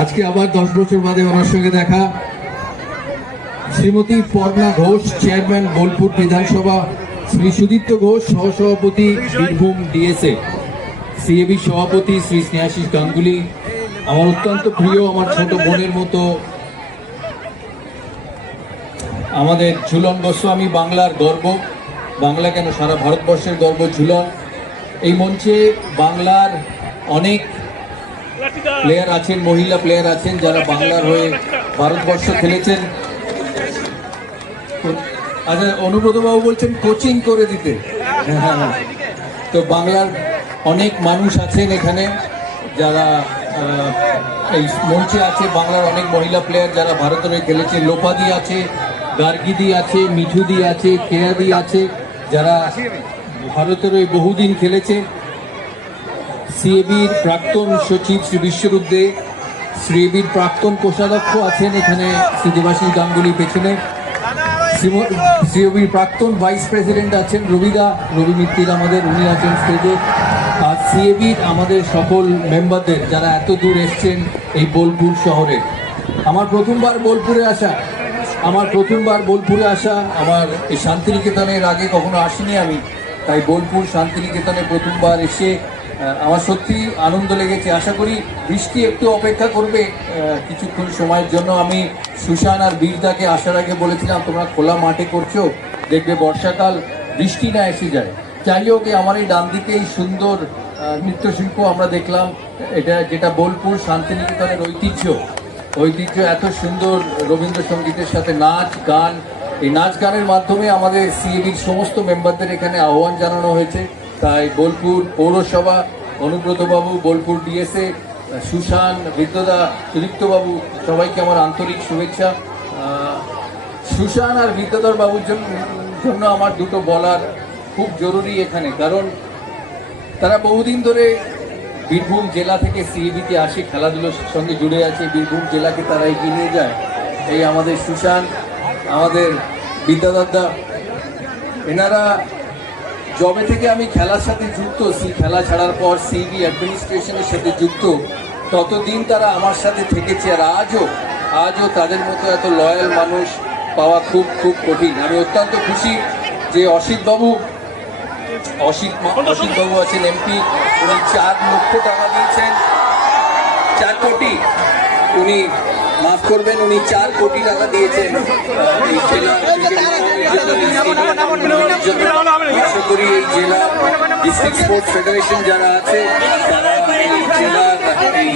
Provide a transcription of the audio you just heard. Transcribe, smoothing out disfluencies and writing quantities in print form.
আজকে আবার 10 বছর বাদে ওনার সঙ্গে দেখা। শ্রীমতী পর্ণা ঘোষ, চেয়ারম্যান বোলপুর বিধানসভা, শ্রী সুদীপ্ত ঘোষ, সহসভাপতি বীরভূম ডিএসএ, সিএবি সভাপতি শ্রী স্নেহাশিস গাঙ্গুলি, আমার অত্যন্ত প্রিয়, আমার ছোট বোনের মতো আমাদের ঝুলন গোস্বামী, বাংলার গর্ব, বাংলা কেন সারা ভারতবর্ষের গর্ব ঝুলন। এই মঞ্চে বাংলার অনেক প্লেয়ার আছেন, মহিলা প্লেয়ার আছেন যারা বাংলার হয়ে ভারতবর্ষ খেলেছেন। আচ্ছা, অনুব্রত বাবু বলছেন কোচিং করে দিতে। তো বাংলার অনেক মানুষ আছেন এখানে যারা এই মঞ্চে আছে, বাংলার অনেক মহিলা প্লেয়ার যারা ভারতের হয়ে খেলেছে। লোপাদি আছে, গার্গিদি আছে, মিঠুদি আছে, কেয়াদি আছে, যারা ভারতের হয়ে বহুদিন খেলেছে। সিএবির প্রাক্তন সচিব শ্রী বিশ্বরূপ, সিএবির প্রাক্তন কোষাধ্যক্ষ আছেন এখানে শ্রী দেবাশিস গাঙ্গুলি পেছনে, সিএবির প্রাক্তন ভাইস প্রেসিডেন্ট আছেন রবি মিত্তির আমাদের, উনি আছেন স্টেজে। আর সিএবির আমাদের সকল মেম্বারদের যারা এত দূর এসছেন এই বোলপুর শহরে। আমার প্রথমবার বোলপুরে আসা, আমার এই শান্তিনিকেতনের আগে কখনো আসিনি আমি, তাই বোলপুর শান্তিনিকেতনে প্রথমবার এসে আমার সত্যি আনন্দ লেগেছে। আশা করি বৃষ্টি একটু অপেক্ষা করবে কিছুক্ষণ সময়ের জন্য। আমি সুশান আর বীরদাকে আসার আগে বলেছিলাম তোমরা খোলা মাঠে করছো, দেখবে বর্ষাকাল বৃষ্টি না এসে যায়। যাই হোক, আমার এই ডান দিকে এই সুন্দর নৃত্যশিল্প আমরা দেখলাম, এটা যেটা বোলপুর শান্তিনিকেতনের ঐতিহ্য এত সুন্দর রবীন্দ্রসঙ্গীতের সাথে নাচ গান। এই নাচ গানের মাধ্যমে আমাদের সিএবির সমস্ত মেম্বারদের এখানে আহ্বান জানানো হয়েছে। তাই বোলপুর পৌরসভা, অনুব্রতবাবু, বোলপুর ডিএসএ, সুশান, বিদ্যদা, সুদীপ্তবাবু, সবাইকে আমার আন্তরিক শুভেচ্ছা। সুশান আর বিদ্যদার বাবুর জন্য আমার দুটো বলার খুব জরুরি এখানে, কারণ তারা বহুদিন ধরে বীরভূম জেলা থেকে সিএবিতে আসে, খেলাধুলোর সঙ্গে জুড়ে আছে, বীরভূম জেলাকে তারা এগিয়ে নিয়ে যায়। এই আমাদের সুশান, আমাদের বিদ্যাদাদা, এনারা জবে থেকে আমি খেলার সাথে যুক্ত, খেলা ছাড়ার পর সিবি অ্যাডমিনিস্ট্রেশনের সাথে যুক্ত, ততদিন তারা আমার সাথে থেকেছে। আর আজও তাদের মতো এত লয়াল মানুষ পাওয়া খুব খুব কঠিন। আমি অত্যন্ত খুশি যে অসিতবাবু আছেন এমপি, উনি 4 লক্ষ টাকা দিয়েছেন, 4 কোটি, উনি মাফ করবেন, উনি 4 কোটি টাকা দিয়েছেন এই জেলা। আশা করি এই জেলা ডিস্ট্রিক্ট স্পোর্টস ফেডারেশন যারা আছে, জেলার এই